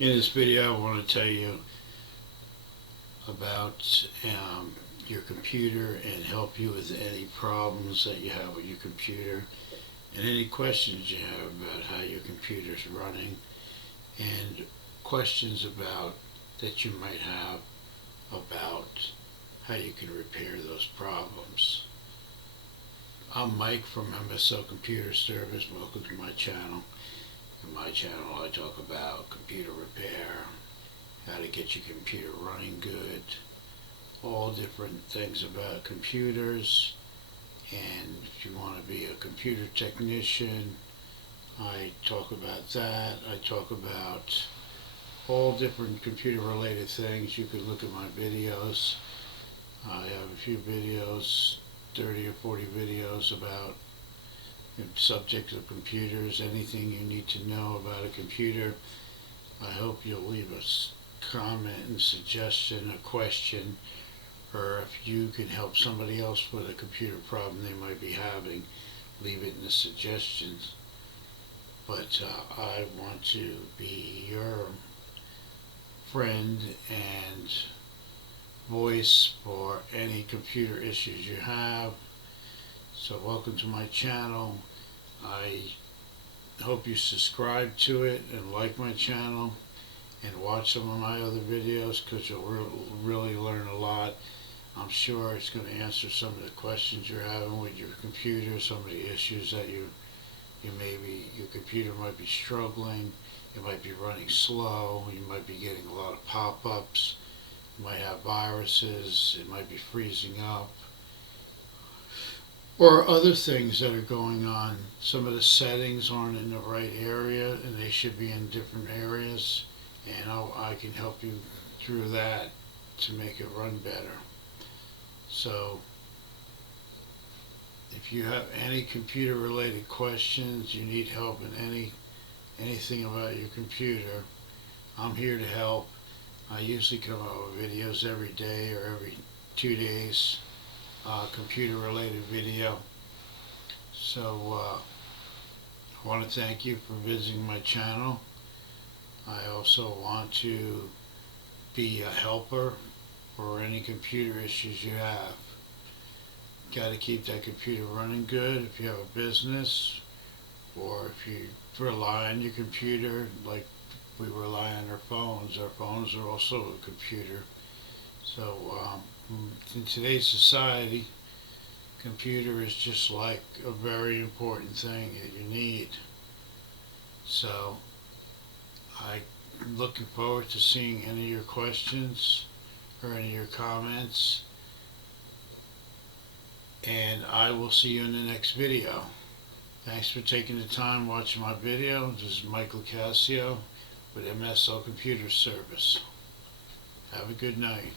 In this video, I want to tell you about your computer and help you with any problems that you have with your computer and any questions you have about how your computer is running and questions about that you might have about how you can repair those problems. I'm Mike from mslcomputerservice. Welcome to my channel. In my channel, I talk about computer repair, how to get your computer running good, all different things about computers. And if you want to be a computer technician, I talk about that. I talk about all different computer related things. You can look at my videos. I have a few videos, 30 or 40 videos about the subject of computers, anything you need to know about a computer. I hope you'll leave a comment and suggestion, a question, or if you can help somebody else with a computer problem they might be having, leave it in the suggestions. But I want to be your friend and voice for any computer issues you have. So welcome to my channel. I hope you subscribe to it and like my channel and watch some of my other videos, because you'll really learn a lot. I'm sure it's going to answer some of the questions you're having with your computer, some of the issues that your computer might be struggling. It might be running slow. You might be getting a lot of pop-ups. You might have viruses. It might be freezing up, or other things that are going on. Some of the settings aren't in the right area and they should be in different areas, and I can help you through that to make it run better. So if you have any computer related questions, you need help in anything about your computer, I'm here to help. I usually come out with videos every day or every 2 days, computer related video. So I want to thank you for visiting my channel. I also want to be a helper for any computer issues you have. Got to keep that computer running good if you have a business, or if you rely on your computer like we rely on our phones. Our phones are also a computer. So in today's society, computer is just like a very important thing that you need. So I'm looking forward to seeing any of your questions or any of your comments, and I will see you in the next video. Thanks for taking the time watching my video. This is Mike Locascio with MSL Computer Service. Have a good night.